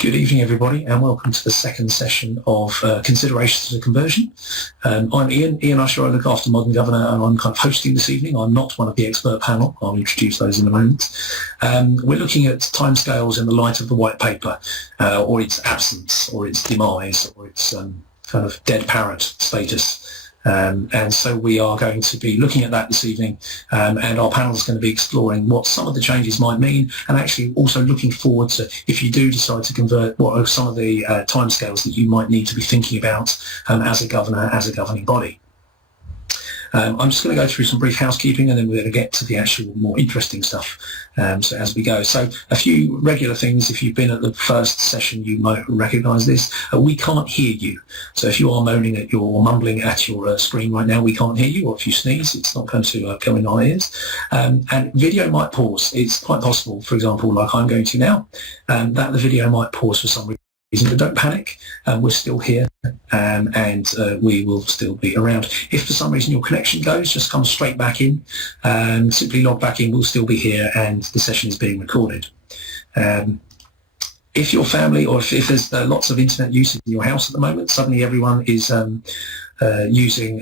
Good evening, everybody, and welcome to the second session of Considerations to the Conversion. I'm Ian Usher. I look after Modern Governor, and I'm kind of hosting this evening. I'm not one of the expert panel. I'll introduce those in a moment. We're looking at timescales in the light of the white paper, or its absence, or its demise, or its kind of dead parrot status. And so we are going to be looking at that this evening, and our panel is going to be exploring what some of the changes might mean, and actually also looking forward to, if you do decide to convert, what are some of the timescales that you might need to be thinking about as a governor, as a governing body. I'm just going to go through some brief housekeeping, and then we're going to get to the actual more interesting stuff so as we go. So a few regular things. If you've been at the first session, you might recognise this. We can't hear you. So if you are moaning at or mumbling at your screen right now, we can't hear you. Or if you sneeze, it's not going to go in our ears. And video might pause. It's quite possible, for example, like I'm going to now, that the video might pause for some reason. But don't panic, we're still here, and we will still be around. If for some reason your connection goes, just come straight back in, simply log back in, we'll still be here, and the session is being recorded. If your family, or if there's lots of internet use in your house at the moment, suddenly everyone is using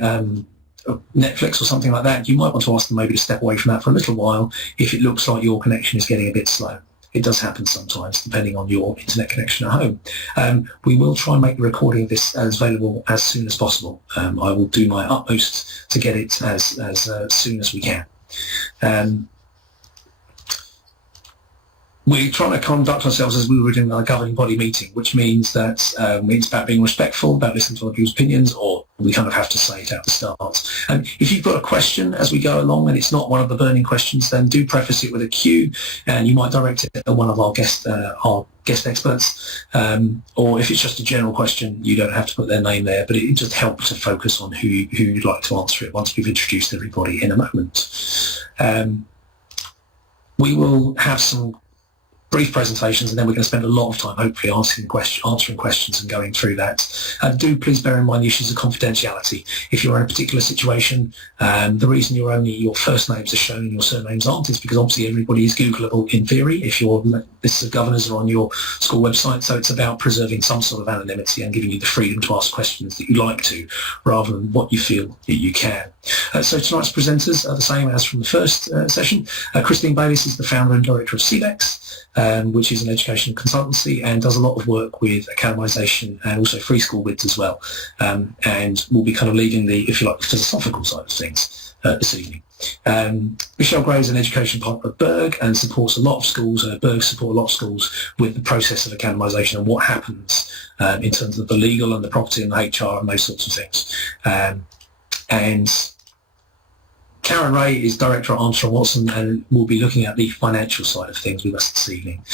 Netflix or something like that, you might want to ask them maybe to step away from that for a little while if it looks like your connection is getting a bit slow. It does happen sometimes, depending on your internet connection at home. We will try and make the recording of this as available as soon as possible. I will do my utmost to get it as soon as we can. We're trying to conduct ourselves as we would in a governing body meeting, which means that it's about being respectful, about listening to other people's opinions, or we kind of have to say it at the start. And if you've got a question as we go along and it's not one of the burning questions, then do preface it with a Q, and you might direct it at one of our guest experts. Or if it's just a general question, you don't have to put their name there, but it just helps to focus on who you'd like to answer it once we've introduced everybody in a moment. We will have some brief presentations, and then we're going to spend a lot of time hopefully answering questions and going through that. Do please bear in mind the issues of confidentiality. If you're in a particular situation, the reason your first names are shown and your surnames aren't is because obviously everybody is Googleable in theory if your lists of governors are on your school website, so it's about preserving some sort of anonymity and giving you the freedom to ask questions that you like to, rather than what you feel that you can. So tonight's presenters are the same as from the first session. Christine Bayliss is the founder and director of CBEX, which is an education consultancy and does a lot of work with academisation and also free school bids as well. And we'll be kind of leading the, if you like, philosophical side of things this evening. Michelle Gray is an education partner at Berg and supports a lot of schools. Berg support a lot of schools with the process of academisation and what happens in terms of the legal and the property and the HR and those sorts of things. And Karen Ray is director at Armstrong Watson and will be looking at the financial side of things with us this evening.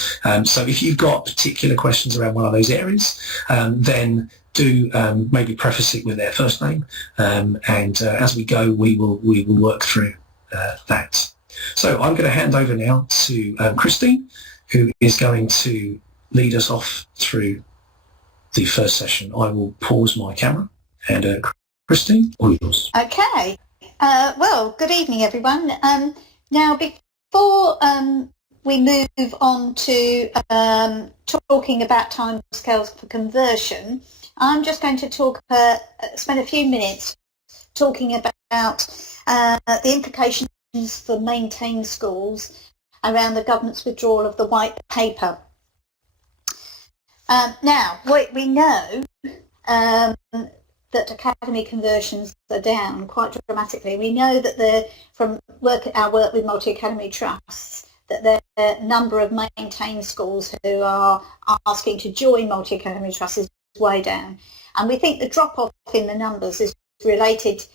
So if you've got particular questions around one of those areas, then do maybe preface it with their first name, and as we go, we will work through that. So I'm going to hand over now to Christine, who is going to lead us off through the first session. I will pause my camera, and Christine, all yours. Okay. Well, good evening, everyone. Now, before we move on to talking about timescales for conversion, I'm just going to spend a few minutes talking about the implications for maintained schools around the government's withdrawal of the white paper. Now, we know that academy conversions are down quite dramatically. We know that from our work with multi-academy trusts, that the number of maintained schools who are asking to join multi-academy trusts is way down. And we think the drop-off in the numbers is related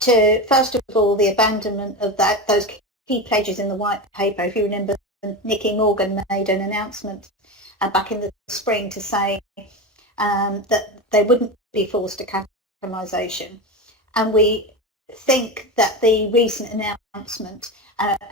to, first of all, the abandonment of those key pledges in the white paper. If you remember, Nicky Morgan made an announcement back in the spring to say that they wouldn't be forced to academisation, and we think that the recent announcement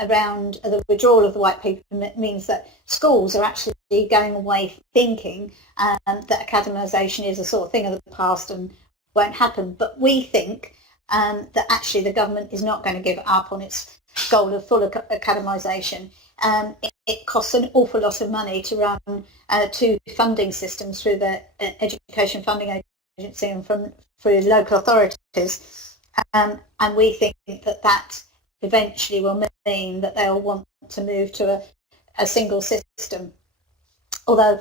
around the withdrawal of the white paper means that schools are actually going away thinking that academisation is a sort of thing of the past and won't happen. But we think that actually the government is not going to give up on its goal of full academisation. it costs an awful lot of money to run two funding systems through the Education Funding Agency and through local authorities, and we think that eventually will mean that they'll want to move to a single system. Although,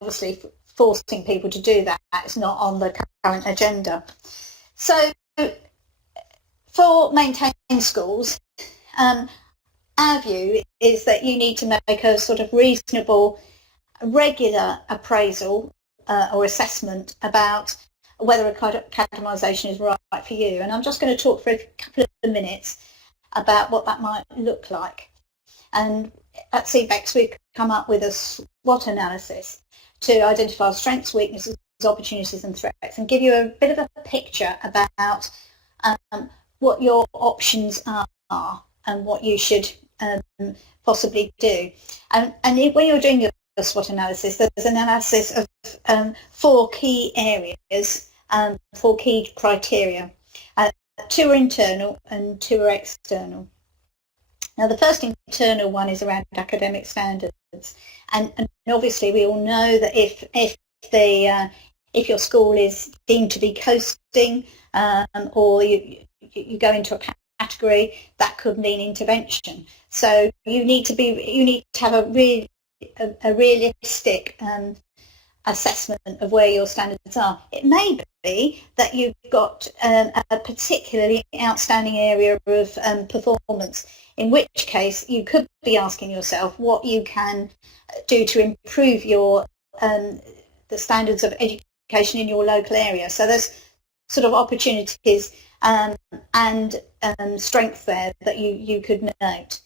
obviously forcing people to do that is not on the current agenda. So for maintained schools, our view is that you need to make a sort of reasonable, regular appraisal or assessment about whether academisation is right for you. And I'm just going to talk for a couple of minutes about what that might look like. And at CBEX, we've come up with a SWOT analysis to identify strengths, weaknesses, opportunities and threats, and give you a bit of a picture about what your options are and what you should possibly do. And when you're doing your SWOT analysis, there's an analysis of 4 key areas, 4 key criteria. 2 are internal and 2 are external. Now, the first internal one is around academic standards, and obviously we all know that if your school is deemed to be coasting, or you go into a category, that could mean intervention. So you need to have a realistic assessment of where your standards are. It may be that you've got a particularly outstanding area of performance, in which case you could be asking yourself what you can do to improve your the standards of education in your local area. So there's sort of opportunities and strengths there that you could note.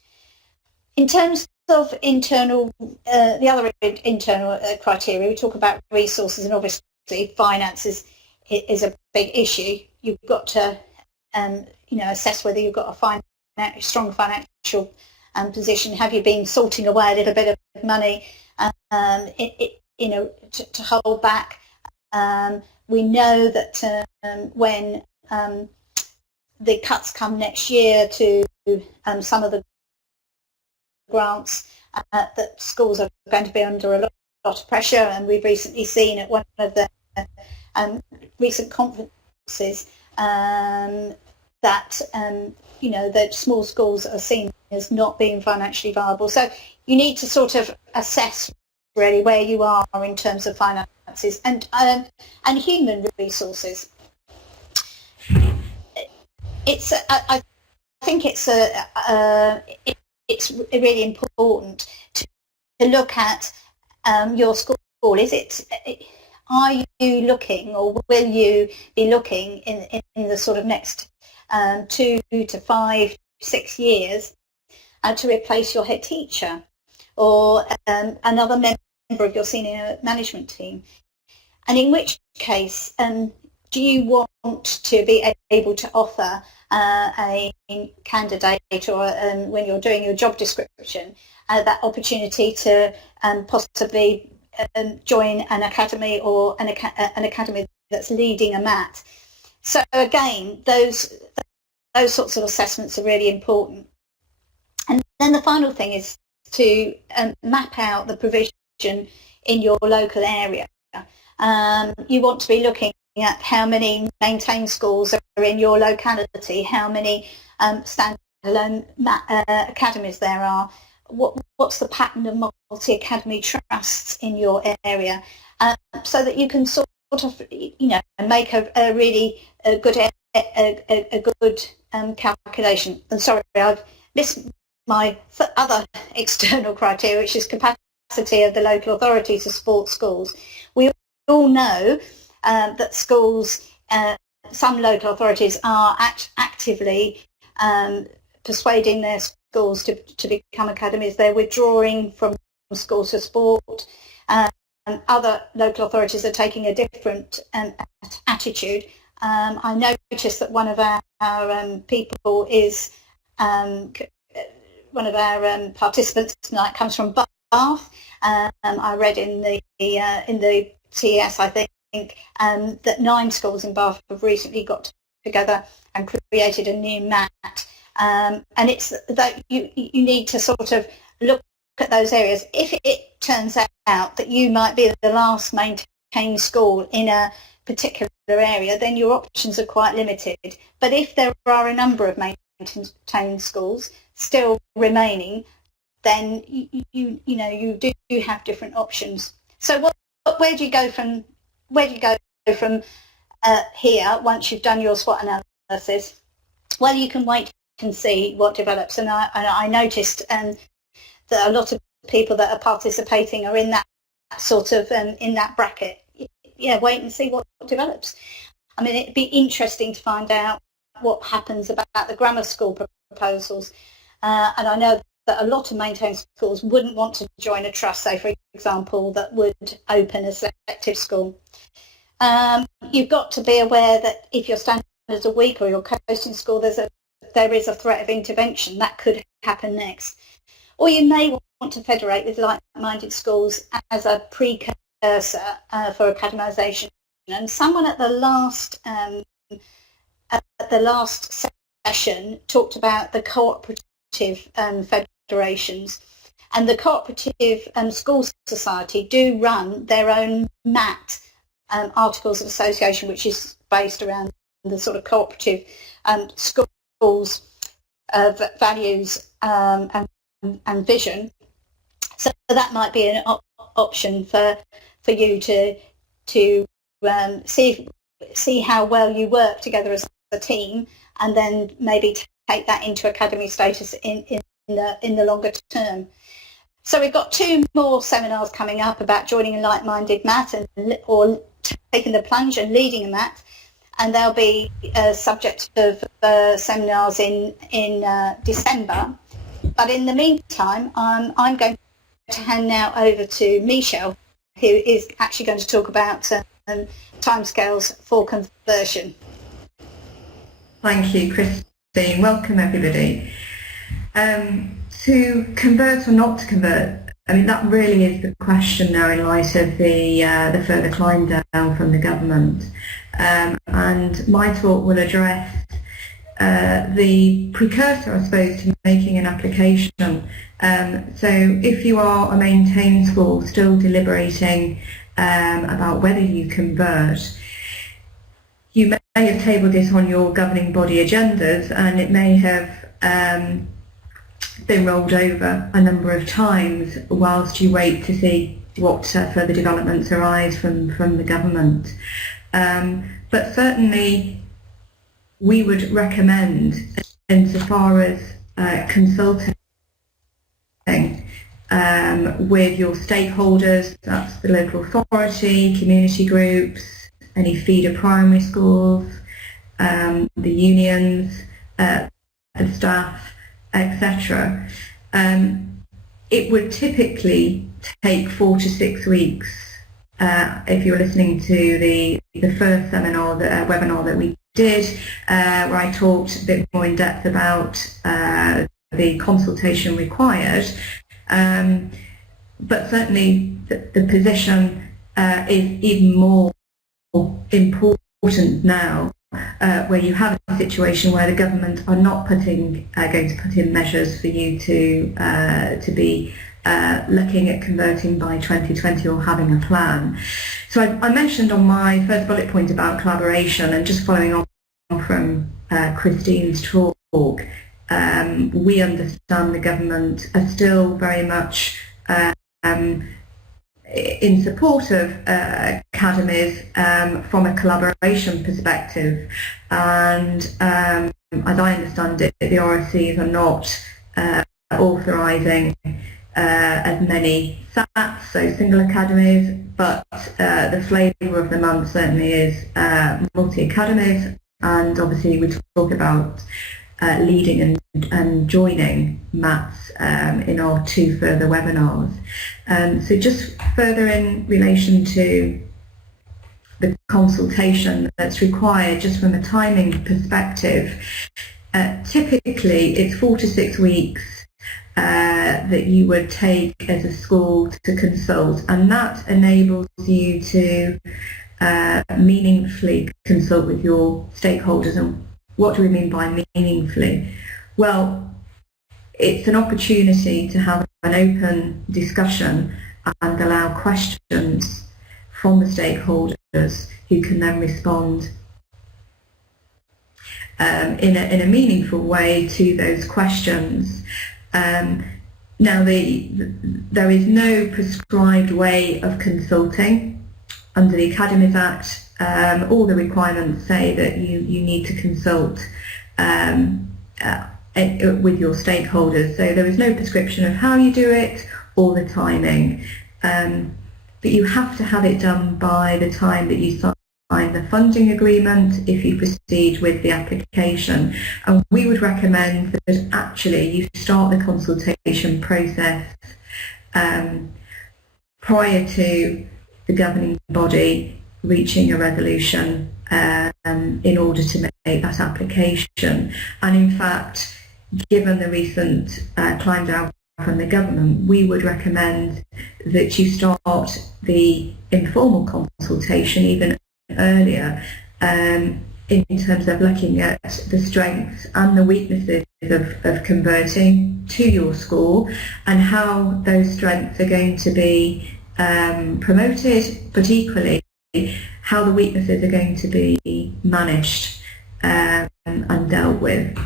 In terms of internal, the other internal criteria, we talk about resources, and obviously finances is a big issue. You've got to assess whether you've got a strong financial position. Have you been salting away a little bit of money to hold back? We know that when the cuts come next year to some of the grants, that schools are going to be under a lot of pressure, and we've recently seen at one of the recent conferences that that small schools are seen as not being financially viable. So you need to sort of assess really where you are in terms of finances and human resources. I think it's really important to look at your school. Are you looking, or will you be looking in the sort of next 2 to 5, 6 years to replace your head teacher or another member of your senior management team? And in which case, do you want to be able to offer a candidate, or when you're doing your job description, that opportunity to possibly join an academy, or an academy that's leading a MAT? So again, those sorts of assessments are really important. And then the final thing is to map out the provision in your local area. You want to be looking at how many maintained schools are in your locality, how many standalone academies there are, what's the pattern of multi-academy trusts in your area, so that you can sort of make a really good calculation. And sorry, I've missed my other external criteria, which is capacity of the local authority to support schools. We all know that schools, some local authorities are actively persuading their schools to become academies. They're withdrawing from schools for sport. Other local authorities are taking a different attitude. I noticed that one of our people is, one of our participants tonight comes from Bath. I read in the TES, I think, that 9 schools in Bath have recently got together and created a new MAT. And it's that you need to sort of look at those areas. If it turns out that you might be the last maintained school in a particular area, then your options are quite limited. But if there are a number of maintained schools still remaining, then you do have different options. So where do you go from here once you've done your SWOT analysis? Well, you can wait and see what develops. And I noticed that a lot of people that are participating are in that sort of in that bracket. Yeah, wait and see what develops. I mean, it'd be interesting to find out what happens about the grammar school proposals. And I know that a lot of maintained schools wouldn't want to join a trust, say, for example, that would open a selective school. You've got to be aware that if your standards are weak or you're coasting school, there is a threat of intervention that could happen next. Or you may want to federate with like-minded schools as a precursor for academisation. And someone at the last session talked about the cooperative federations, and the cooperative school society do run their own MAT, articles of association, which is based around the sort of cooperative schools values and vision. So that might be an option for you to see how well you work together as a team, and then maybe take that into academy status in the longer term. So we've got 2 more seminars coming up about joining a like-minded MAT or taking the plunge and leading a MAT, and they'll be subject of seminars in December. But in the meantime, I'm going to hand now over to Michelle, who is actually going to talk about timescales for conversion. Thank you, Christine. Welcome, everybody. To convert or not to convert, I mean, that really is the question now in light of the further climb down from the government. And my talk will address the precursor, I suppose, to making an application. So if you are a maintained school still deliberating about whether you convert, you may have tabled this on your governing body agendas, and it may have been rolled over a number of times whilst you wait to see what further developments arise from the government. But certainly we would recommend, insofar as consulting with your stakeholders, that's the local authority, community groups, any feeder primary schools, the unions, the staff, etc. It would typically take 4 to 6 weeks. If you're listening to the first seminar, webinar that we did, where I talked a bit more in depth about the consultation required, but certainly the position is even more important now, where you have a situation where the government are not going to put in measures for you to be looking at converting by 2020 or having a plan. So I mentioned on my first bullet point about collaboration, and just following on from Christine's talk, we understand the government are still very much in support of academies from a collaboration perspective, and as I understand it, the RSCs are not authorising as many SATs, so single academies, but the flavour of the month certainly is multi-academies, and obviously we talk about leading and joining MATs in our 2 further webinars. So just further in relation to the consultation that's required, just from a timing perspective, typically it's 4 to 6 weeks that you would take as a school to consult, and that enables you to meaningfully consult with your stakeholders. And what do we mean by meaningfully? Well, it's an opportunity to have an open discussion and allow questions from the stakeholders who can then respond in a meaningful way to those questions. Now, there is no prescribed way of consulting under the Academies Act. All the requirements say that you need to consult with your stakeholders. So there is no prescription of how you do it or the timing. But you have to have it done by the time that you sign the funding agreement if you proceed with the application. And we would recommend that actually you start the consultation process prior to the governing body reaching a resolution in order to make that application. And in fact, given the recent climb down from the government, we would recommend that you start the informal consultation even earlier in terms of looking at the strengths and the weaknesses of converting to your school and how those strengths are going to be promoted, but equally how the weaknesses are going to be managed and dealt with.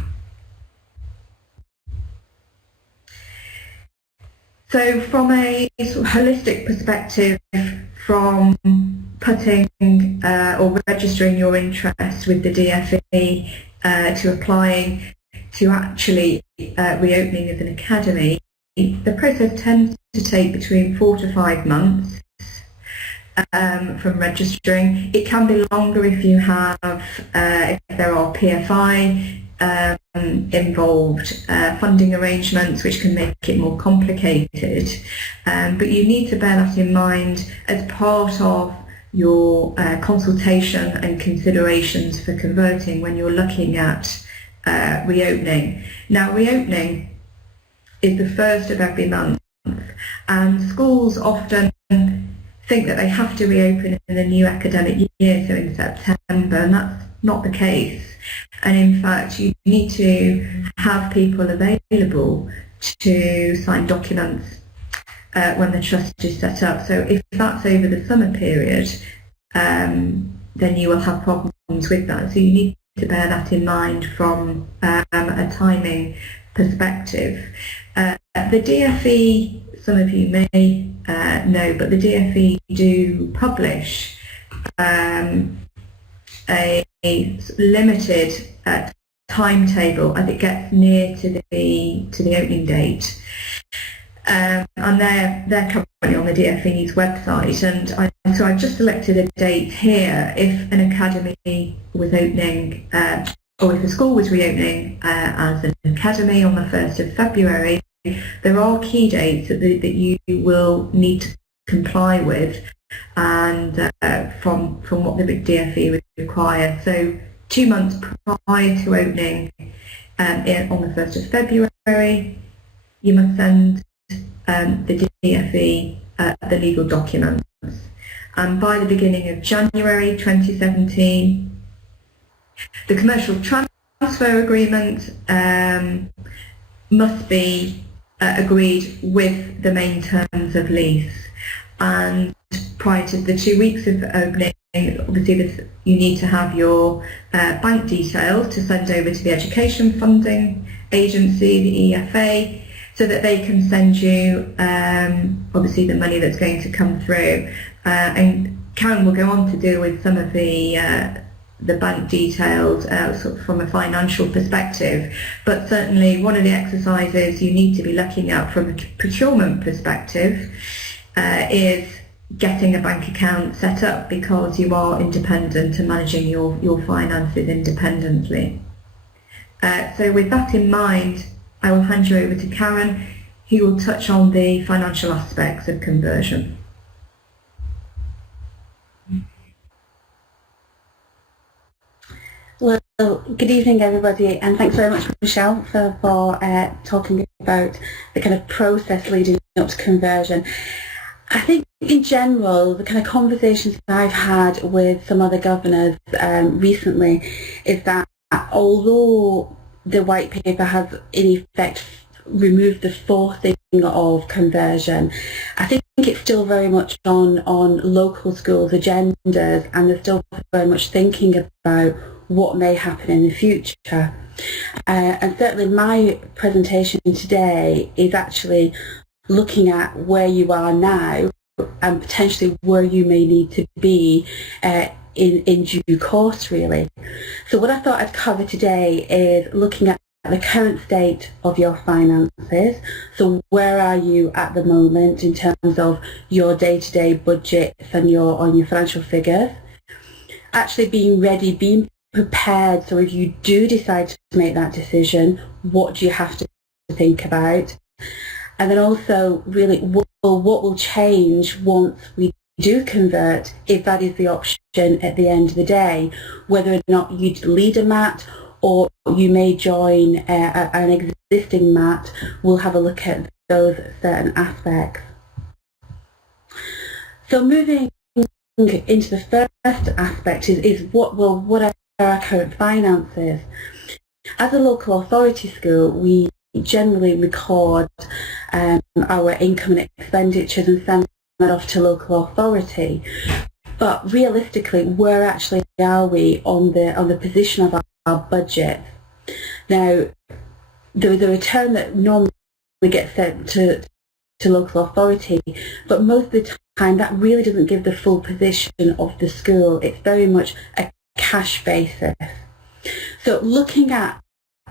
So from a sort of holistic perspective, from putting or registering your interest with the DFE to applying to actually reopening as an academy, the process tends to take between 4 to 5 months from registering. It can be longer if you have, if there are PFI involved, funding arrangements which can make it more complicated. But you need to bear that in mind as part of your consultation and considerations for converting when you're looking at reopening. Now, reopening is the first of every month, and schools often think that they have to reopen in the new academic year, so in September, and that's not the case. And in fact, you need to have people available to sign documents when the trust is set up. So if that's over the summer period, then you will have problems with that. So you need to bear that in mind from a timing perspective. The DFE, some of you may know, but the DFE do publish a limited timetable as it gets near to the opening date, and they're currently on the DFE's website. And so I've just selected a date here. If an academy was opening, or if a school was reopening as an academy on the 1st of February, there are key dates that you will need to comply with, and from what the DFE would require. So 2 months prior to opening on the 1st of February, you must send the DFE the legal documents. And by the beginning of January 2017, the commercial transfer agreement must be agreed with the main terms of lease. And prior to the 2 weeks of opening, obviously you need to have your bank details to send over to the Education Funding Agency, the EFA, so that they can send you obviously the money that's going to come through. And Karen will go on to deal with some of the bank details sort of from a financial perspective, but certainly one of the exercises you need to be looking at from a procurement perspective is getting a bank account set up, because you are independent and managing your finances independently. So with that in mind, I will hand you over to Karen, who will touch on the financial aspects of conversion. Well, good evening everybody, and thanks very much Michelle for talking about the kind of process leading up to conversion. I think in general the kind of conversations that I've had with some other governors recently is that although the white paper has in effect remove the forcing of conversion. I think it's still very much on local schools' agendas, and they're still very much thinking about what may happen in the future. And certainly my presentation today is actually looking at where you are now and potentially where you may need to be in due course, really. So what I thought I'd cover today is looking at the current state of your finances. So where are you at the moment in terms of your day-to-day budgets and your financial figures? Actually being ready, being prepared, so if you do decide to make that decision, what do you have to think about? And then also really what will change once we do convert, if that is the option at the end of the day, whether or not you'd lead a MAT or you may join an existing MAT. We'll have a look at those certain aspects. So moving into the first aspect is what are our current finances. As a local authority school, we generally record our income and expenditures and send that off to local authority. But realistically, where actually are we on the position of our budget? Now, there's a return that normally gets sent to local authority, but most of the time that really doesn't give the full position of the school. It's very much a cash basis. So looking at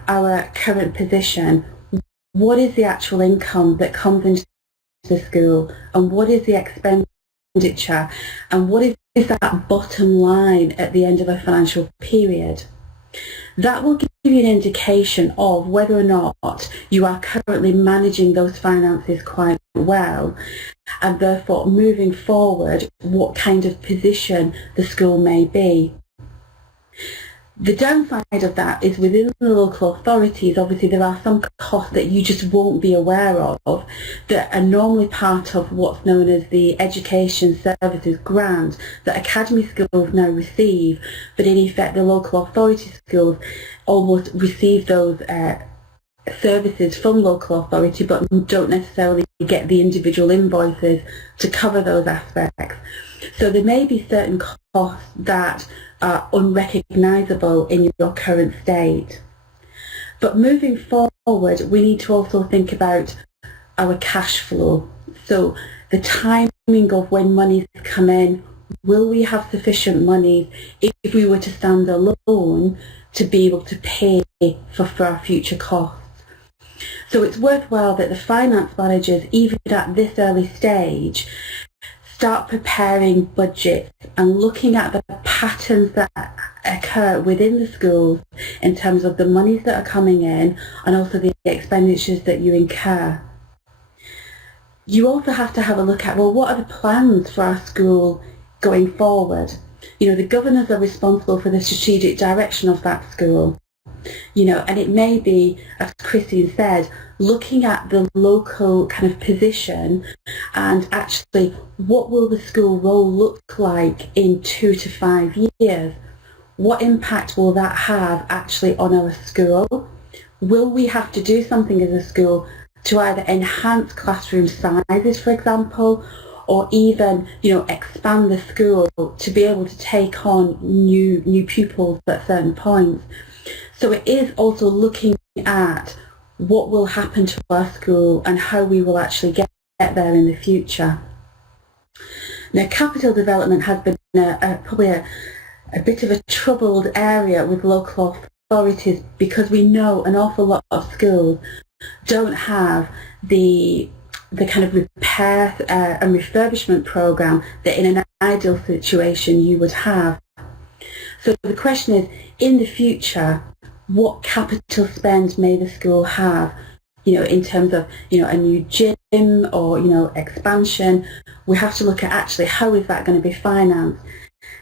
our current position, what is the actual income that comes into the school, and what is the expenditure, and what is that bottom line at the end of a financial period? That will give you an indication of whether or not you are currently managing those finances quite well, and therefore moving forward what kind of position the school may be. The downside of that is within the local authorities, obviously there are some costs that you just won't be aware of that are normally part of what's known as the Education Services Grant that academy schools now receive, but in effect the local authority schools almost receive those services from local authority but don't necessarily get the individual invoices to cover those aspects. So there may be certain costs that are unrecognisable in your current state. But moving forward, we need to also think about our cash flow. So the timing of when monies come in, will we have sufficient money if we were to stand alone to be able to pay for our future costs? So it's worthwhile that the finance managers, even at this early stage, start preparing budgets and looking at the patterns that occur within the schools in terms of the monies that are coming in and also the expenditures that you incur. You also have to have a look at, well, what are the plans for our school going forward? You know, the governors are responsible for the strategic direction of that school. You know, and it may be, as Christine said, looking at the local kind of position and actually what will the school role look like in 2 to 5 years? What impact will that have actually on our school? Will we have to do something as a school to either enhance classroom sizes, for example, or even, you know, expand the school to be able to take on new pupils at certain points? So it is also looking at what will happen to our school and how we will actually get there in the future. Now, capital development has been probably a bit of a troubled area with local authorities because we know an awful lot of schools don't have the kind of repair and refurbishment program that in an ideal situation you would have. So the question is, in the future, what capital spend may the school have, you know, in terms of, you know, a new gym or, you know, expansion? We have to look at actually how is that going to be financed?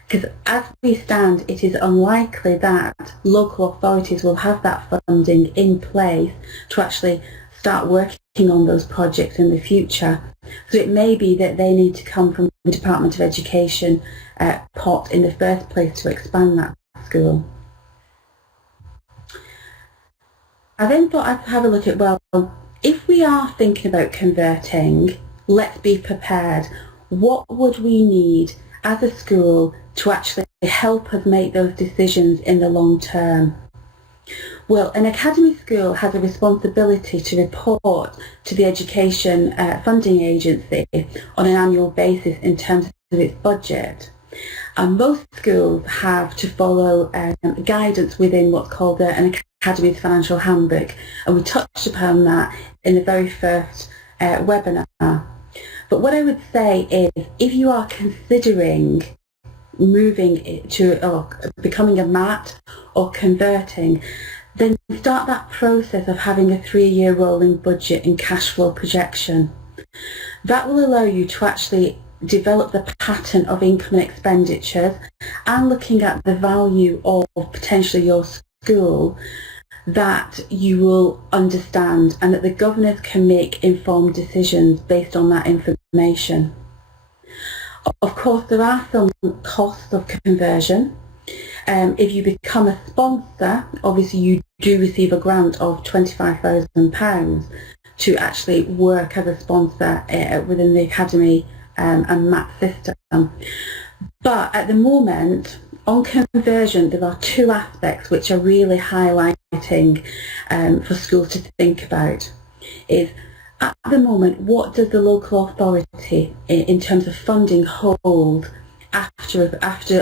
Because as we stand, it is unlikely that local authorities will have that funding in place to actually start working on those projects in the future. So it may be that they need to come from the Department of Education pot in the first place to expand that school. I then thought I'd have a look at, well, if we are thinking about converting, let's be prepared. What would we need as a school to actually help us make those decisions in the long term? Well, an academy school has a responsibility to report to the Education Funding Agency on an annual basis in terms of its budget. And most schools have to follow guidance within what's called an Academy's Financial Handbook, and we touched upon that in the very first webinar. But what I would say is, if you are considering moving to or becoming a MAT or converting, then start that process of having a 3-year rolling budget and cash flow projection. That will allow you to actually develop the pattern of income and expenditures and looking at the value of potentially your school that you will understand, and that the governors can make informed decisions based on that information. Of course, there are some costs of conversion. If you become a sponsor, obviously you do receive a grant of £25,000 to actually work as a sponsor within the Academy and MAT system. But at the moment, on conversion, there are 2 aspects which are really highlighting for schools to think about. Is at the moment, what does the local authority in terms of funding hold after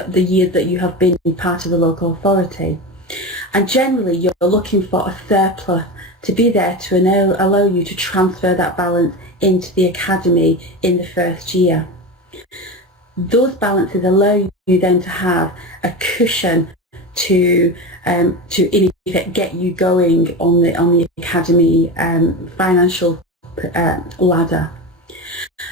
the years that you have been part of the local authority? And generally you're looking for a surplus to be there to allow you to transfer that balance into the academy in the first year. Those balances allow you then to have a cushion to in effect get you going on the academy financial ladder.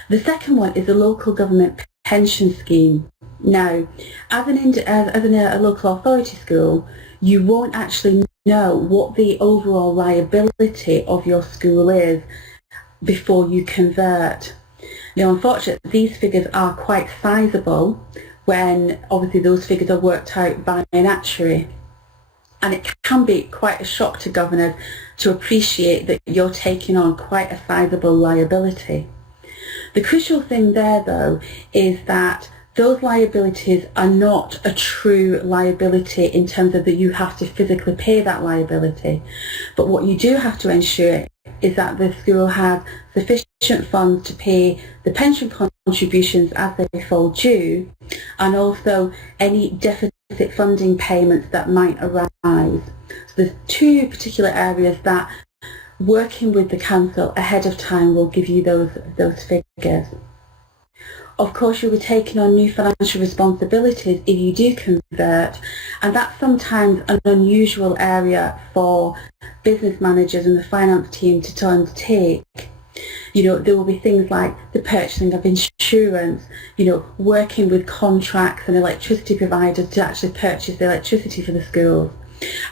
The second one is the local government pension scheme. Now, as a local authority school, you won't actually know what the overall liability of your school is before you convert. Now, unfortunately, these figures are quite sizable when obviously those figures are worked out by an actuary. And it can be quite a shock to governors to appreciate that you're taking on quite a sizable liability. The crucial thing there, though, is that those liabilities are not a true liability in terms of that you have to physically pay that liability. But what you do have to ensure is that the school has sufficient funds to pay the pension contributions as they fall due, and also any deficit funding payments that might arise. So there's 2 particular areas that working with the council ahead of time will give you those figures. Of course, you'll be taking on new financial responsibilities if you do convert, and that's sometimes an unusual area for business managers and the finance team to undertake. You know, there will be things like the purchasing of insurance, you know, working with contracts and electricity providers to actually purchase the electricity for the schools.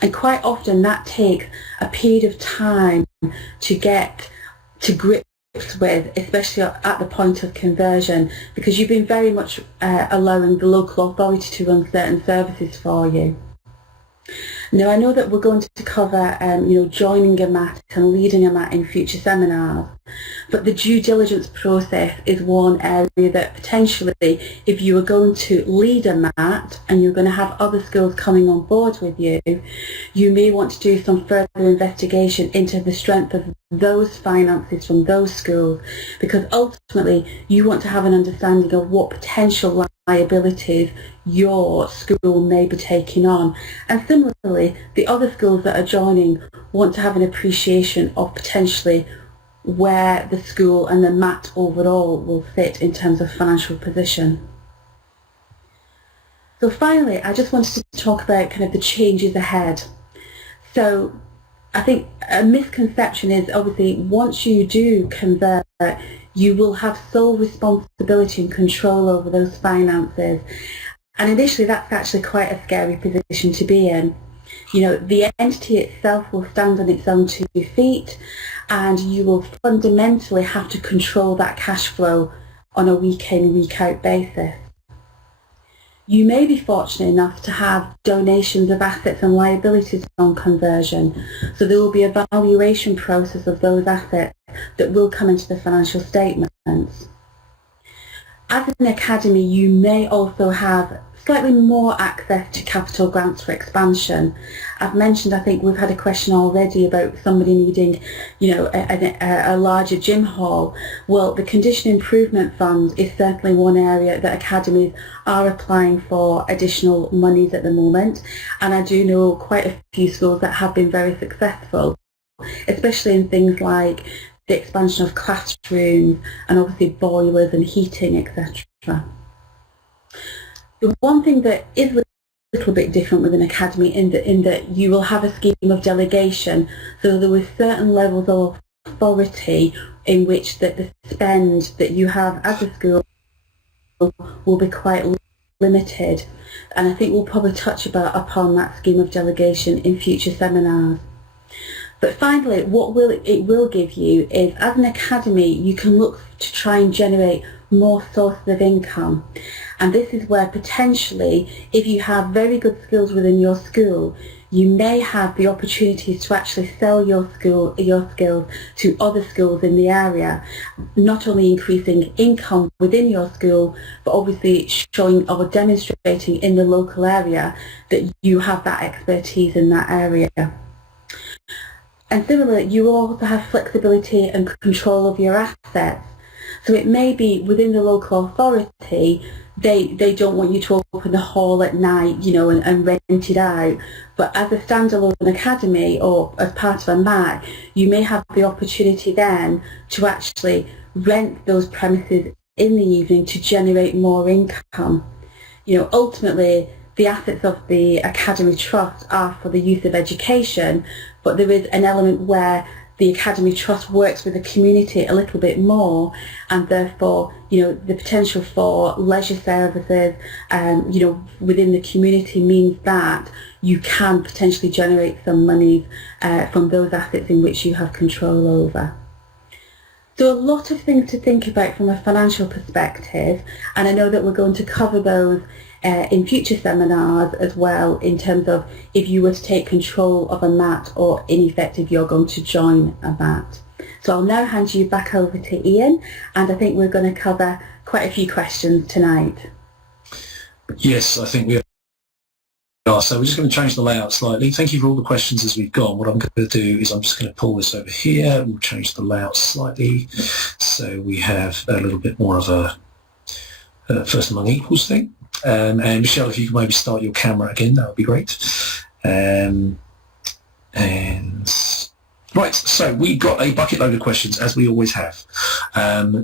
And quite often that takes a period of time to get to grips with, especially at the point of conversion, because you've been very much allowing the local authority to run certain services for you. Now, I know that we're going to cover joining a MAT and leading a MAT in future seminars, but the due diligence process is one area that potentially, if you are going to lead a MAT and you're going to have other schools coming on board with you, you may want to do some further investigation into the strength of those finances from those schools, because ultimately you want to have an understanding of what potential liabilities your school may be taking on. And similarly, the other schools that are joining want to have an appreciation of potentially where the school and the MAT overall will fit in terms of financial position. So finally, I just wanted to talk about kind of the changes ahead. So I think a misconception is obviously once you do convert, you will have sole responsibility and control over those finances. And initially that's actually quite a scary position to be in. You know, the entity itself will stand on its own 2 feet, and you will fundamentally have to control that cash flow on a week in, week out basis. you may be fortunate enough to have donations of assets and liabilities on conversion. So there will be a valuation process of those assets that will come into the financial statements. As an academy, you may also have slightly more access to capital grants for expansion. I've mentioned, I think we've had a question already about somebody needing, a larger gym hall. Well, the condition improvement fund is certainly one area that academies are applying for additional monies at the moment, and I do know quite a few schools that have been very successful, especially in things like the expansion of classrooms and obviously boilers and heating, etc. The one thing that is a little bit different with an academy in that you will have a scheme of delegation, so there are certain levels of authority in which that the spend that you have as a school will be quite limited, and I think we'll probably touch upon that scheme of delegation in future seminars. But finally, what it will give you is, as an academy, you can look to try and generate more sources of income. And this is where potentially, if you have very good skills within your school, you may have the opportunities to actually sell your skills to other schools in the area, not only increasing income within your school, but obviously showing or demonstrating in the local area that you have that expertise in that area. And similarly, you will also have flexibility and control of your assets. So it may be within the local authority, they don't want you to open the hall at night, and rent it out. But as a standalone academy or as part of a MAC, you may have the opportunity then to actually rent those premises in the evening to generate more income. Ultimately, the assets of the Academy Trust are for the use of education, but there is an element where the Academy Trust works with the community a little bit more, and therefore, the potential for leisure services, within the community means that you can potentially generate some money from those assets in which you have control over. So a lot of things to think about from a financial perspective, and I know that we're going to cover those in future seminars as well, in terms of if you were to take control of a MAT, or in effect if you're going to join a MAT. So I'll now hand you back over to Ian, and I think we're going to cover quite a few questions tonight. Yes, I think we are. So we're just going to change the layout slightly. Thank you for all the questions as we've gone. What I'm going to do is I'm just going to pull this over here. We'll change the layout slightly so we have a little bit more of a first among equals thing. And Michelle, if you could maybe start your camera again, that would be great. And right, so we got a bucket load of questions, as we always have.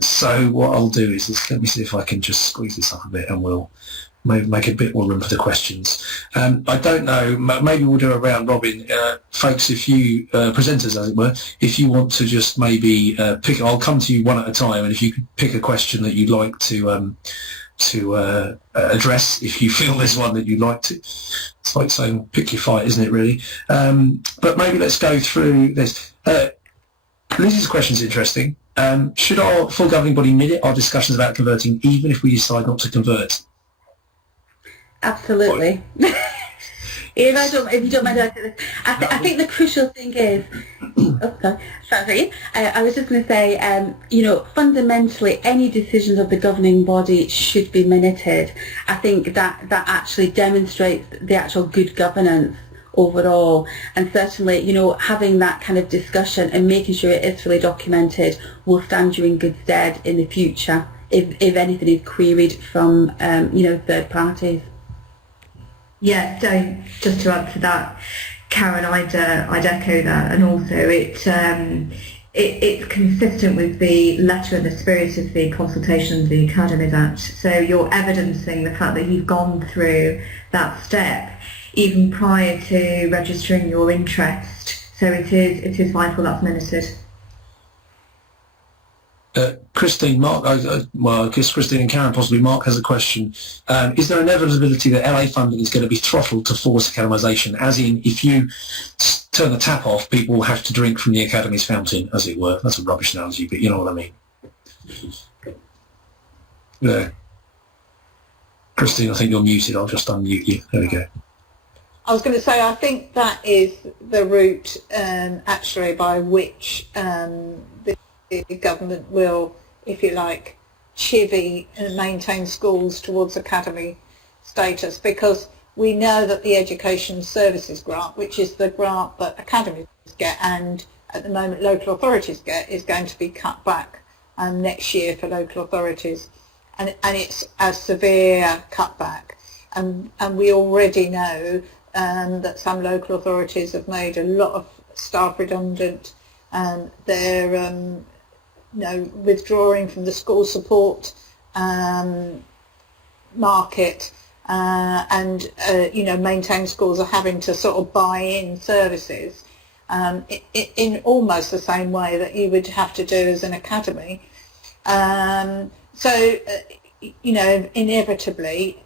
So what I'll do is let me see if I can just squeeze this up a bit, and we'll maybe make a bit more room for the questions. I don't know, maybe we'll do a round robin. Folks, if you, presenters as it were, if you want to just maybe pick, I'll come to you one at a time, and if you could pick a question that you'd like to address, if you feel there's one that you'd like to. It's like saying pick your fight, isn't it, really? But maybe let's go through this. Liz's question is interesting. Should our full governing body minute our discussions about converting even if we decide not to convert? Absolutely. If you don't mind, I think the crucial thing is, sorry, I was just going to say, fundamentally, any decisions of the governing body should be minuted. I think that actually demonstrates the actual good governance overall, and certainly, having that kind of discussion and making sure it is fully documented will stand you in good stead in the future if anything is queried from, third parties. Yeah, so just to add to that, Karen, I'd echo that, and also it's consistent with the letter and the spirit of the consultation of the Academies Act. So you're evidencing the fact that you've gone through that step even prior to registering your interest. So it is vital that's minuted. Christine, Mark, I guess Christine and Karen, possibly Mark has a question. Is there an inevitability that LA funding is going to be throttled to force academisation? As in, if you turn the tap off, people will have to drink from the Academy's fountain, as it were. That's a rubbish analogy, but you know what I mean. Yeah. Christine, I think you're muted. I'll just unmute you. There we go. I was going to say, I think that is the route actually by which the government will, if you like, chivvy and maintain schools towards academy status, because we know that the Education Services Grant, which is the grant that academies get and at the moment local authorities get, is going to be cut back next year for local authorities, and it's a severe cutback, and we already know that some local authorities have made a lot of staff redundant, and they're withdrawing from the school support market, and maintained schools are having to sort of buy in services in almost the same way that you would have to do as an academy. Inevitably,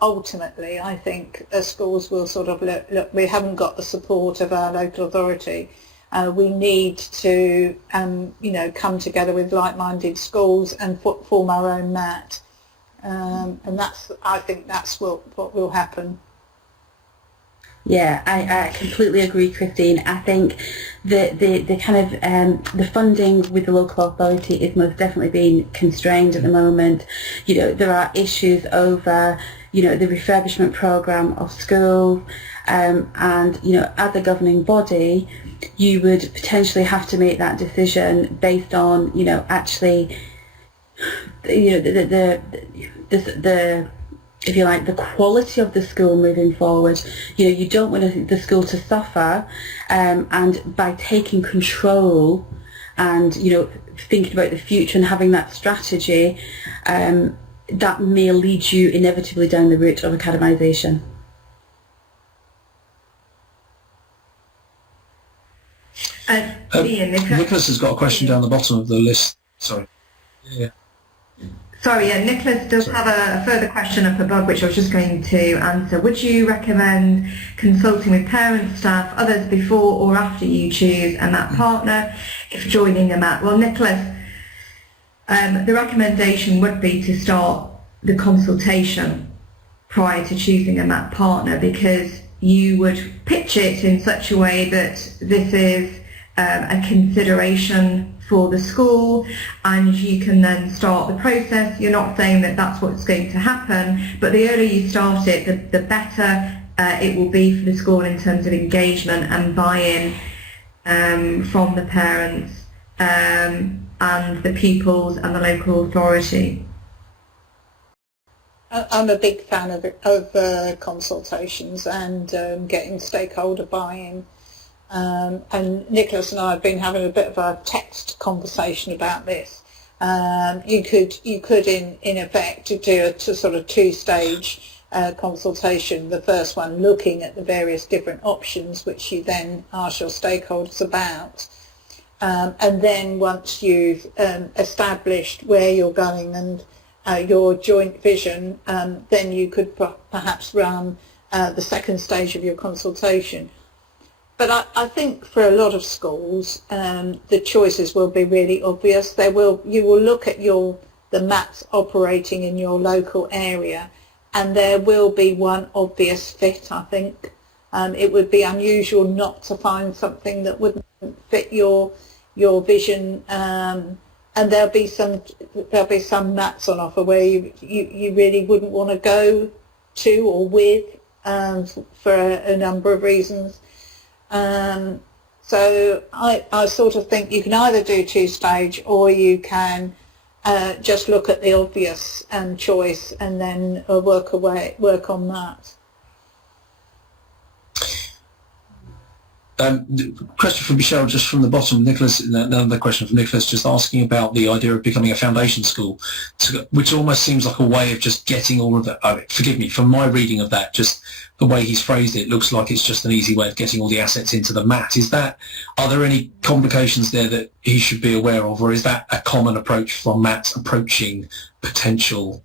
ultimately, I think schools will sort of look, we haven't got the support of our local authority. We need to, come together with like-minded schools and form our own MAT. And I think that's what will happen. Yeah, I completely agree, Christine. I think the kind of the funding with the local authority is most definitely being constrained at the moment. There are issues over the refurbishment programme of schools, and as a governing body, you would potentially have to make that decision based on actually the if you like, the quality of the school moving forward. You don't want the school to suffer, and by taking control and, thinking about the future and having that strategy, that may lead you inevitably down the route of academisation. Nicholas has got a question down the bottom of the list. Sorry. Yeah. Sorry, Nicholas does have a further question up above, which I was just going to answer. Would you recommend consulting with parents, staff, others before or after you choose a MAT partner if joining a MAT? Well, Nicholas, the recommendation would be to start the consultation prior to choosing a MAT partner, because you would pitch it in such a way that this is a consideration for the school, and you can then start the process. You're not saying that that's what's going to happen, but the earlier you start it, the better it will be for the school in terms of engagement and buy-in from the parents and the pupils and the local authority. I'm a big fan of consultations and getting stakeholder buy-in. And Nicholas and I have been having a bit of a text conversation about this. You could in effect do a sort of two-stage consultation. The first one looking at the various different options, which you then ask your stakeholders about, and then once you've established where you're going and your joint vision, then you could perhaps run the second stage of your consultation. But I think for a lot of schools, the choices will be really obvious. You will look at the MATs operating in your local area, and there will be one obvious fit, I think. It would be unusual not to find something that wouldn't fit your vision, and there'll be some MATs on offer where you really wouldn't want to go to or with for a number of reasons. So I sort of think you can either do two-stage, or you can just look at the obvious choice and then work on that. Question from Michelle, just from the bottom. Nicholas, another question from Nicholas, just asking about the idea of becoming a foundation school, which almost seems like a way of just getting all of that. Forgive me, from my reading of that, just the way he's phrased it looks like it's just an easy way of getting all the assets into the MAT. Are there any complications there that he should be aware of, or is that a common approach from MAT approaching potential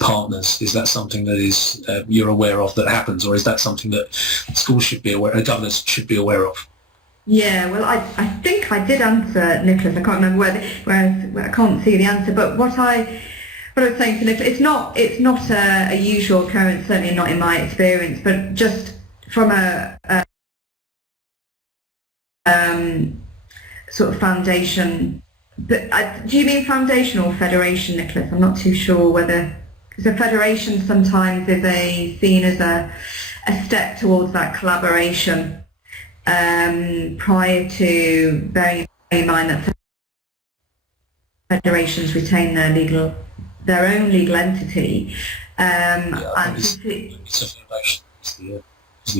partners? Is that something that is you're aware of that happens, or is that something that schools should be aware, governors should be aware of? Yeah, well, I think I did answer Nicholas. I can't remember where I can't see the answer, but what I what I was saying, Philip, it's not a usual occurrence, certainly not in my experience, but just from a sort of foundation. But do you mean foundation or federation, Nicholas? I'm not too sure whether, because a federation sometimes is seen as a step towards that collaboration, prior to bearing in mind that federations retain their own legal entity. It's a federation. It's the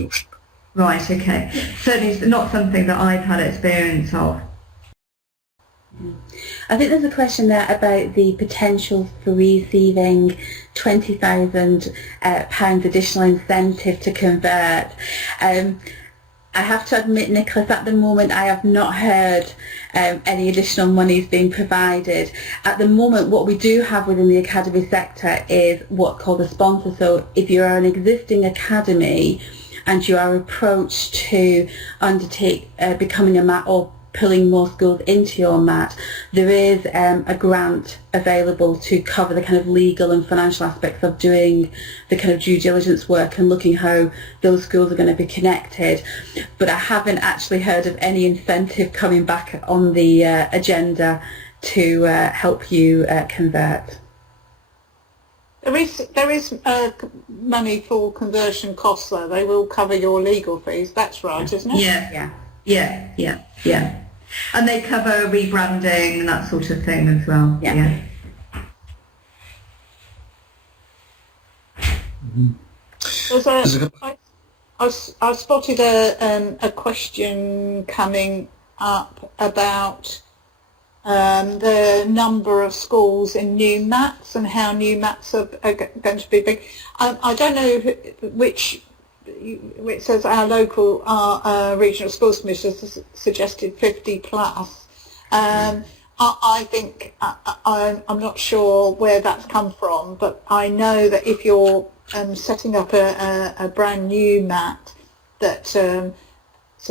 option. Right, okay. Certainly it's not something that I've had experience of. I think there's a question there about the potential for receiving £20,000 additional incentive to convert. I have to admit, Nicholas, at the moment I have not heard any additional monies being provided. At the moment, what we do have within the academy sector is what's called a sponsor. So if you're an existing academy and you are approached to undertake becoming a MAT or pulling more schools into your MAT, there is a grant available to cover the kind of legal and financial aspects of doing the kind of due diligence work and looking how those schools are going to be connected. But I haven't actually heard of any incentive coming back on the agenda to help you convert. There is money for conversion costs, though. They will cover your legal fees. That's right, isn't it? Yeah. And they cover rebranding and that sort of thing as well. Yeah. I spotted a question coming up about the number of schools in new MATs and how new MATs are going to be big. I don't know which. It says our regional schools commission has suggested 50 plus. I think I'm not sure where that's come from, but I know that if you're setting up a brand new MAT, that Sir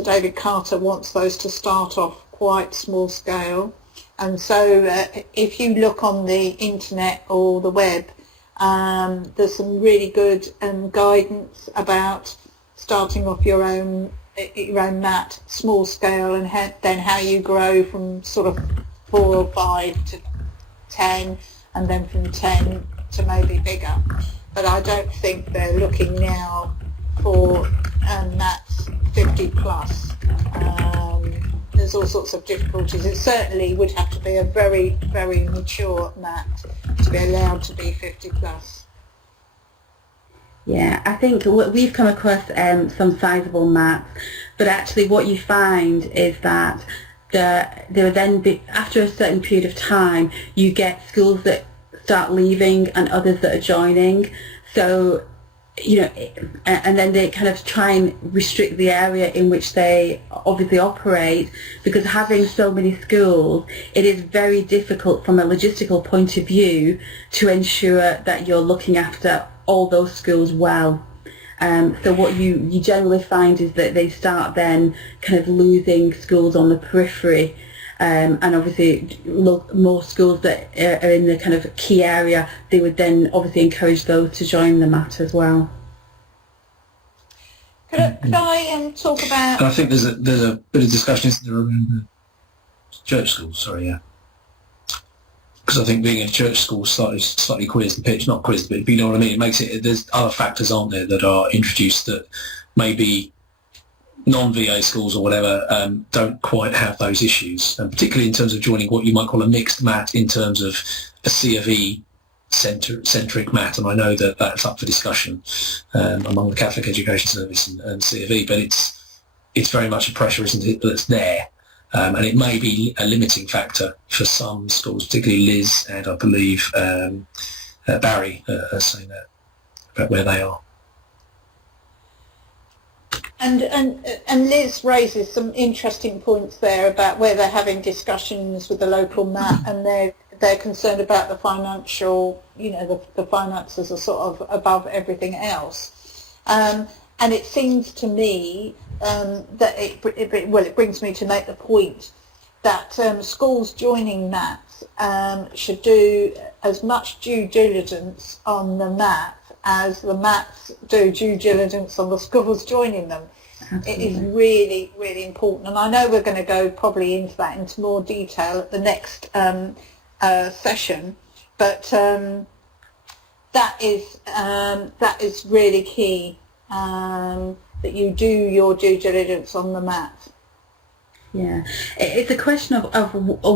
David Carter wants those to start off quite small scale, and so if you look on the internet or the web, there's some really good guidance about starting off your own MAT, small scale, and then how you grow from sort of 4 or 5 to 10, and then from 10 to maybe bigger. But I don't think they're looking now for MATs 50 plus. There's all sorts of difficulties. It certainly would have to be a very, very mature MAT to be allowed to be 50 plus. Yeah, I think we've come across some sizable MATs, but actually what you find is that there then after a certain period of time, you get schools that start leaving and others that are joining. So, and then they kind of try and restrict the area in which they obviously operate, because having so many schools, it is very difficult from a logistical point of view to ensure that you're looking after all those schools well. So what you generally find is that they start then kind of losing schools on the periphery, and obviously more schools that are in the kind of key area, they would then obviously encourage those to join the MAT as well. Could I talk about... And I think there's a bit of discussion around the church schools, sorry, yeah. Because I think being in a church school slightly queers the pitch, not queers the pitch, but you know what I mean, it makes it, there's other factors, aren't there, that are introduced that maybe non-VA schools or whatever don't quite have those issues, and particularly in terms of joining what you might call a mixed MAT in terms of a C of E centric MAT, and I know that that's up for discussion among the Catholic Education Service and C of E, but it's very much a pressure, isn't it, that's there. And it may be a limiting factor for some schools, particularly Liz and I believe Barry are saying that about where they are. And Liz raises some interesting points there about where they're having discussions with the local MAT, and they're concerned about the financial, the finances are sort of above everything else. And it seems to me that it brings me to make the point that schools joining MATs maths should do as much due diligence on the maths as the maths do due diligence on the schools joining them. Absolutely. It is really, really important, and I know we're going to go probably into more detail at the next session, but that is really key, that you do your due diligence on the maths. Yeah, it's a question of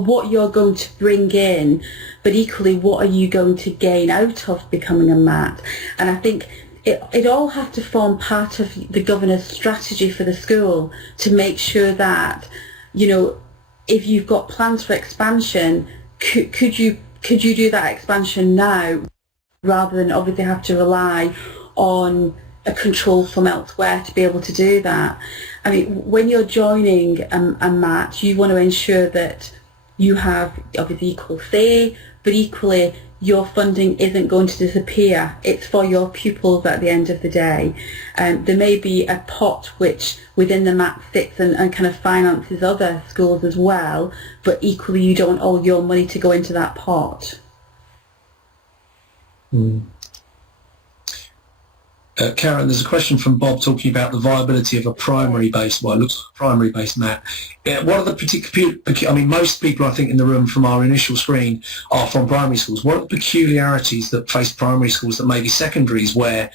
what you're going to bring in, but equally what are you going to gain out of becoming a MAT. And I think it all has to form part of the governor's strategy for the school to make sure that, you know, if you've got plans for expansion, could you do that expansion now rather than obviously have to rely on a control from elsewhere to be able to do that. I mean, when you're joining a MAT, you want to ensure that you have obviously equal say, but equally your funding isn't going to disappear. It's for your pupils at the end of the day. There may be a pot which within the MAT sits and kind of finances other schools as well, but equally you don't want all your money to go into that pot. Mm. Karen, there's a question from Bob talking about the viability of a primary-based, well, it looks like a primary-based MAT. What are the particular, I mean, most people I think in the room from our initial screen are from primary schools. What are the peculiarities that face primary schools that maybe secondaries, where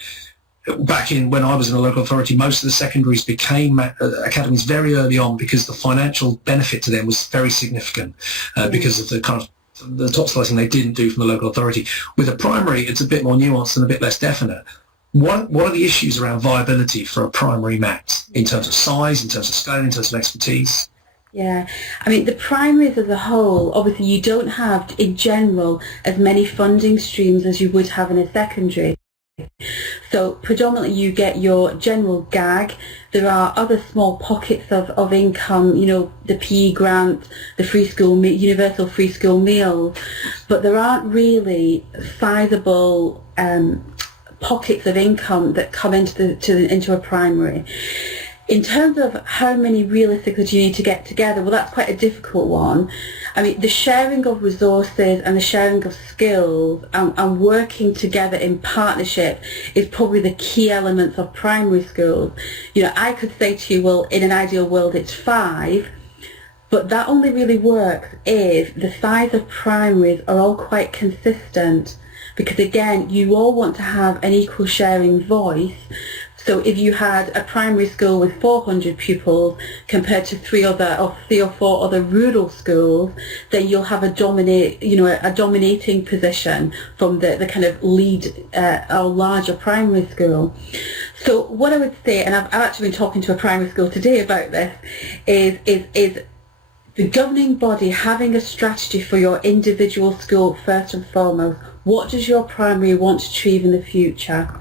back in when I was in a local authority, most of the secondaries became academies very early on because the financial benefit to them was very significant because of the kind of the top slicing they didn't do from the local authority. With a primary, it's a bit more nuanced and a bit less definite. What are the issues around viability for a primary MAT in terms of size, in terms of scale, in terms of expertise? Yeah, I mean, the primaries as a whole, obviously you don't have, in general, as many funding streams as you would have in a secondary. So predominantly you get your general gag. There are other small pockets of income, you know, the PE grant, the free school, universal free school meals, but there aren't really sizable pockets of income that come into a primary. In terms of how many realistically do you need to get together, well, that's quite a difficult one. I mean, the sharing of resources and the sharing of skills and working together in partnership is probably the key elements of primary schools. You know, I could say to you, well, in an ideal world it's 5, but that only really works if the size of primaries are all quite consistent. Because again, you all want to have an equal sharing voice. So if you had a primary school with 400 pupils compared to 3 or 4 other rural schools, then you'll have a dominating position from the kind of lead or larger primary school. So what I would say, and I've actually been talking to a primary school today about this, is the governing body having a strategy for your individual school first and foremost. What does your primary want to achieve in the future?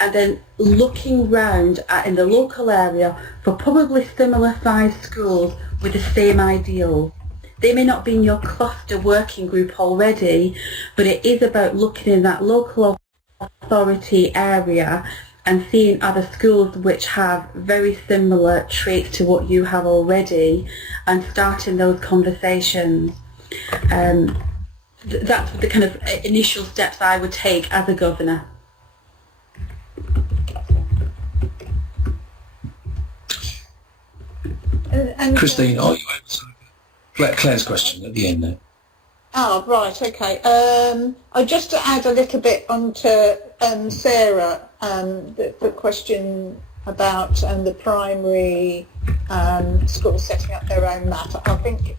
And then looking round in the local area for probably similar sized schools with the same ideals. They may not be in your cluster working group already, but it is about looking in that local authority area and seeing other schools which have very similar traits to what you have already and starting those conversations. That's the kind of initial steps I would take as a governor. And Christine, are you able to... Claire's question at the end there. Oh, right, okay. Just to add a little bit onto Sarah, the question about the primary schools setting up their own MAT. I think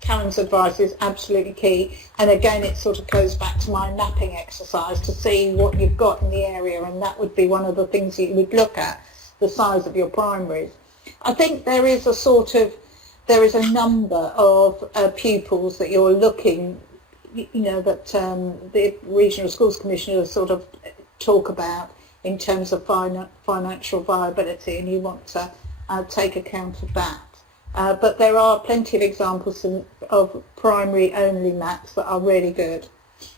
Karen's advice is absolutely key, and again it sort of goes back to my mapping exercise to see what you've got in the area, and that would be one of the things you would look at, the size of your primaries. I think there is a number of pupils that you're looking, you know, that the Regional Schools Commissioners sort of talk about in terms of financial viability, and you want to take account of that. But there are plenty of examples of primary-only MATs that are really good.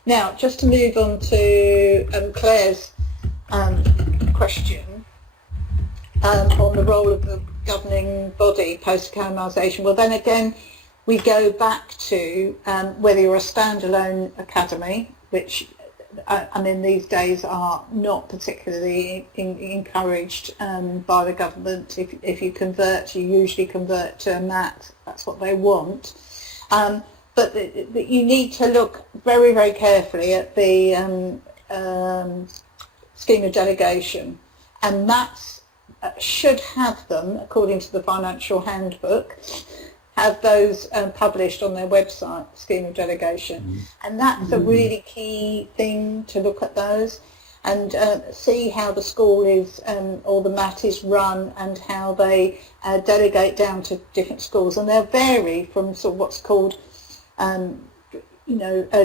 Now, just to move on to Claire's question on the role of the governing body post-accountalisation. Well, then again, we go back to whether you're a standalone academy, which I mean these days are not particularly encouraged by the government. If you convert, you usually convert to a MAT. That's what they want. But you need to look very, very carefully at the scheme of delegation, and MATs should have them, according to the financial handbook, have those published on their website, scheme of delegation. And that's a really key thing, to look at those and see how the school is or the MAT is run, and how they delegate down to different schools. And they'll vary from sort of what's called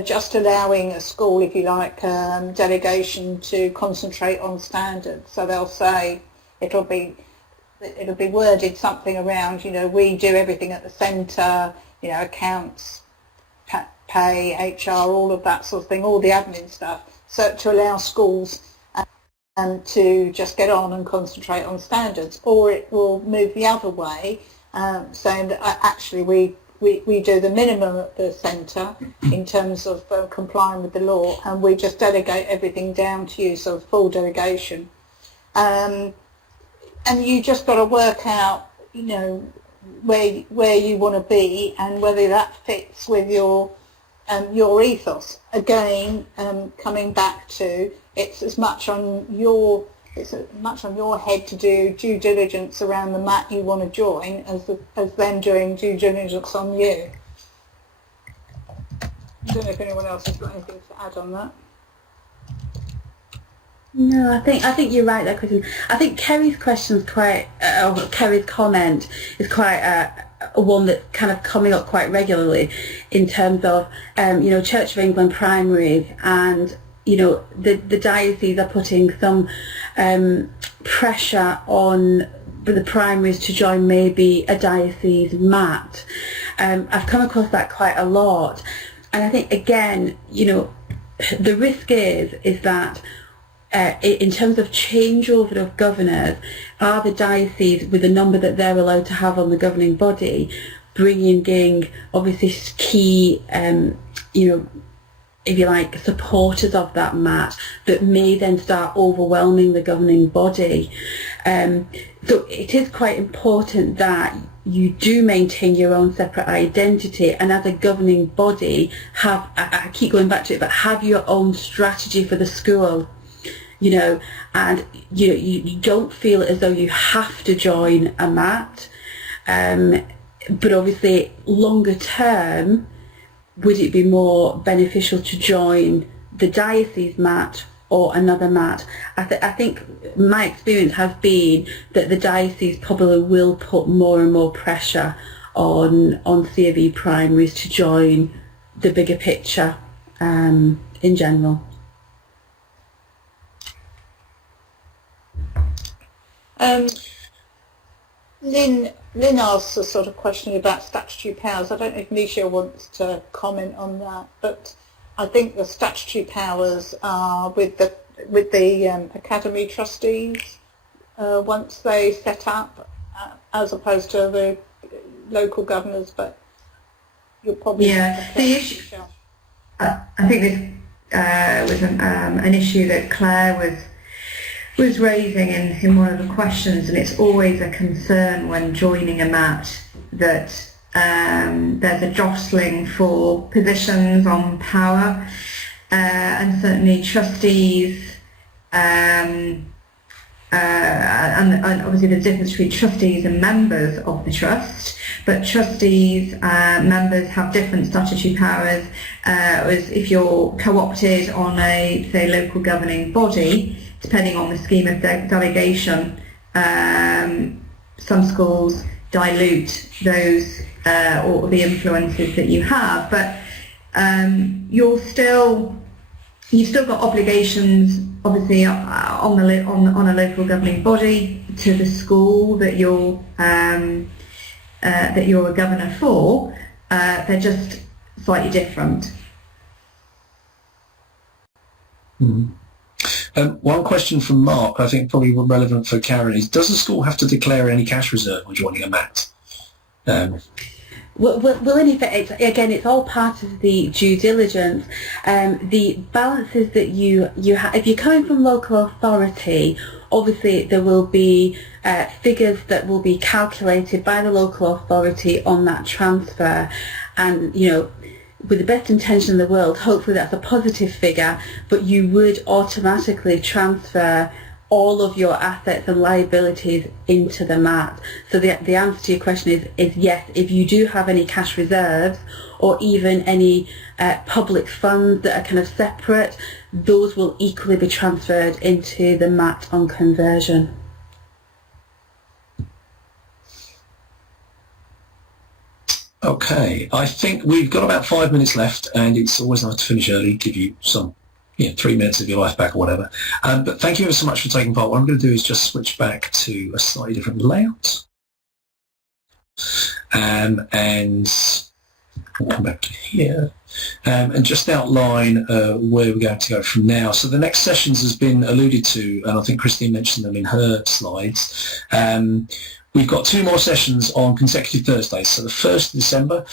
just allowing a school, if you like, delegation to concentrate on standards. So they'll say it'll be worded something around, we do everything at the centre, accounts, pay, HR, all of that sort of thing, all the admin stuff. So to allow schools to just get on and concentrate on standards, or it will move the other way, saying that actually we do the minimum at the centre in terms of complying with the law, and we just delegate everything down to you, so full delegation. And you just got to work out, where you want to be, and whether that fits with your ethos. Again, coming back to it's as much on your head to do due diligence around the MAT you want to join as them doing due diligence on you. I don't know if anyone else has got anything to add on that. No, I think you're right there, Kristen. I think Kerry's question's Kerry's comment is quite one that's kind of coming up quite regularly in terms of, Church of England primaries, and the diocese are putting some pressure on the primaries to join maybe a diocese MAT. I've come across that quite a lot, and I think again, the risk is that in terms of changeover of governors, are the diocese, with the number that they're allowed to have on the governing body, bringing in obviously key, if you like, supporters of that MAT that may then start overwhelming the governing body. So it is quite important that you do maintain your own separate identity, and as a governing body I keep going back to it, but have your own strategy for the school. And you don't feel as though you have to join a MAT, but obviously longer term, would it be more beneficial to join the diocese MAT or another MAT? I think my experience has been that the diocese probably will put more and more pressure on C of E primaries to join the bigger picture in general. Lynn asked a sort of question about statutory powers. I don't know if Nisha wants to comment on that, but I think the statutory powers are with the academy trustees once they set up, as opposed to the local governors. But you'll probably the issue. I think this was an issue that Claire was raising in one of the questions, and it's always a concern when joining a MAT that there's a jostling for positions on power, and certainly trustees, and obviously there's a difference between trustees and members of the trust, but trustees, members have different statutory powers, as if you're co-opted on a, say, local governing body. Depending on the scheme of delegation, some schools dilute those or the influences that you have, but you've still got obligations, obviously, on a local governing body to the school that you're a governor for. They're just slightly different. Mm-hmm. One question from Mark, I think probably relevant for Karen, is does the school have to declare any cash reserve when joining a MAT? Well, in effect, it's all part of the due diligence. The balances that you have, if you're coming from local authority, obviously there will be figures that will be calculated by the local authority on that transfer, and with the best intention in the world, hopefully that's a positive figure, but you would automatically transfer all of your assets and liabilities into the MAT. So the answer to your question is yes, if you do have any cash reserves or even any public funds that are kind of separate, those will equally be transferred into the MAT on conversion. Okay, I think we've got about 5 minutes left, and it's always nice to finish early, give you some 3 minutes of your life back or whatever. But thank you ever so much for taking part. What I'm going to do is just switch back to a slightly different layout. And we'll come back to here. And just outline where we're going to go from now. So the next sessions has been alluded to, and I think Christine mentioned them in her slides. We've got 2 more sessions on consecutive Thursdays. So the 1st of December,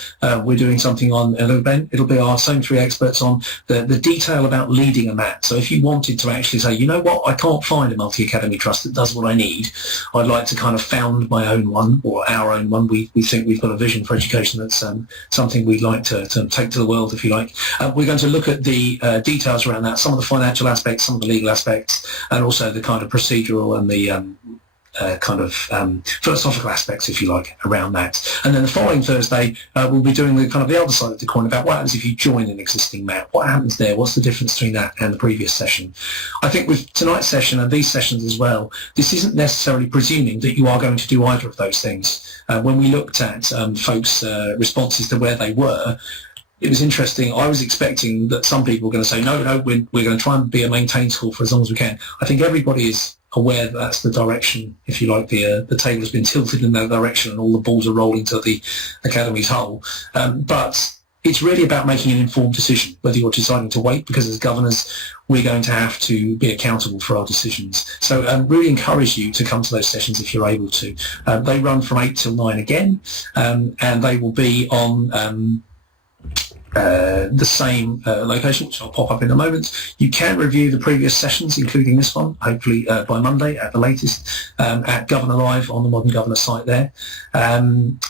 we're doing something on an event. It'll be our same 3 experts on the detail about leading a MAT. So if you wanted to actually say, you know what, I can't find a multi-academy trust that does what I need. I'd like to kind of found my own one, or our own one. We think we've got a vision for education that's something we'd like to take to the world, if you like. We're going to look at the details around that, some of the financial aspects, some of the legal aspects, and also the kind of procedural and the philosophical aspects, if you like, around that. And then the following Thursday, we'll be doing the kind of the other side of the coin about what happens if you join an existing MAT. What happens there? What's the difference between that and the previous session? I think with tonight's session and these sessions as well, this isn't necessarily presuming that you are going to do either of those things. When we looked at folks' responses to where they were, it was interesting. I was expecting that some people were going to say, no, we're going to try and be a maintained school for as long as we can. I think everybody is aware that that's the direction, if you like, the table has been tilted in that direction and all the balls are rolling to the Academy's hull. But it's really about making an informed decision, whether you're deciding to wait, because as governors, we're going to have to be accountable for our decisions. So really encourage you to come to those sessions if you're able to. They run from 8 till 9 again, and they will be on the same location, which I'll pop up in a moment. You can review the previous sessions, including this one, hopefully by Monday at the latest, at Governor Live on the Modern Governor site there. And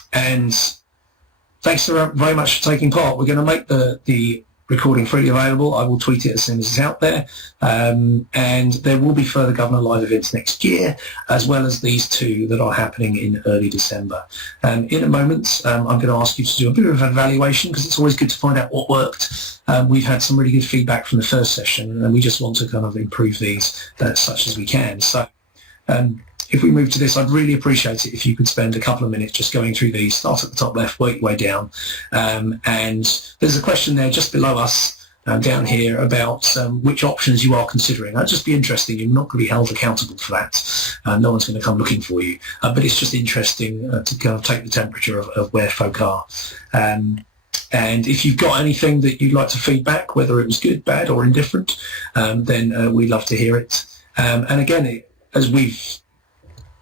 thanks very much for taking part. We're going to make the recording freely available. I will tweet it as soon as it's out there. And there will be further Governor Live events next year, as well as these 2 that are happening in early December. In a moment, I'm going to ask you to do a bit of an evaluation, because it's always good to find out what worked. We've had some really good feedback from the first session, and we just want to kind of improve these such as we can. So if we move to this, I'd really appreciate it if you could spend a couple of minutes just going through these. Start at the top left, work your way down. And there's a question there just below us down here about which options you are considering. That'd just be interesting. You're not going to be held accountable for that. No one's going to come looking for you. But it's just interesting to kind of take the temperature of where folk are. And if you've got anything that you'd like to feedback, whether it was good, bad or indifferent, then we'd love to hear it. And again,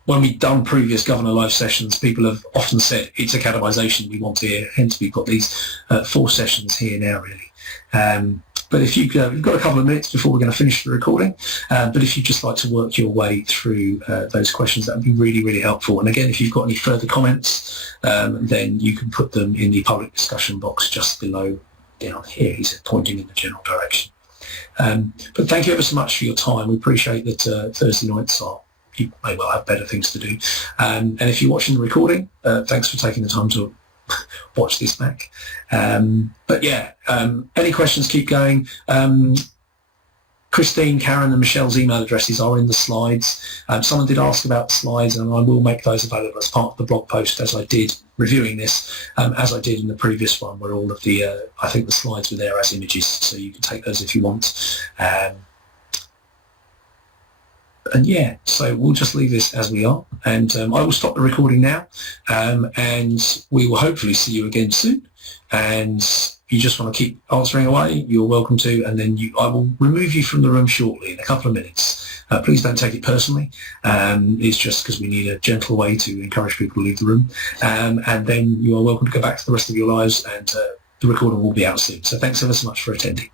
when we've done previous Governor Live sessions, people have often said it's academisation we want to hear, hence we've got these 4 sessions here now, really. But if you've got a couple of minutes before we're going to finish the recording, but if you'd just like to work your way through those questions, that would be really, really helpful. And again, if you've got any further comments, then you can put them in the public discussion box just below down here. He's pointing in the general direction. But thank you ever so much for your time. We appreciate that Thursday nights you may well have better things to do. And if you're watching the recording, thanks for taking the time to watch this back. But yeah, any questions, keep going. Christine, Karen and Michelle's email addresses are in the slides. Someone did ask about the slides, and I will make those available as part of the blog post, as I did reviewing this, as I did in the previous one, where all of the, I think the slides were there as images, so you can take those if you want. And yeah, so we'll just leave this as we are, and I will stop the recording now, and we will hopefully see you again soon. And if you just want to keep answering away, you're welcome to, and then I will remove you from the room shortly in a couple of minutes. Please don't take it personally. It's just because we need a gentle way to encourage people to leave the room, and then you are welcome to go back to the rest of your lives, and the recording will be out soon. So thanks ever so much for attending.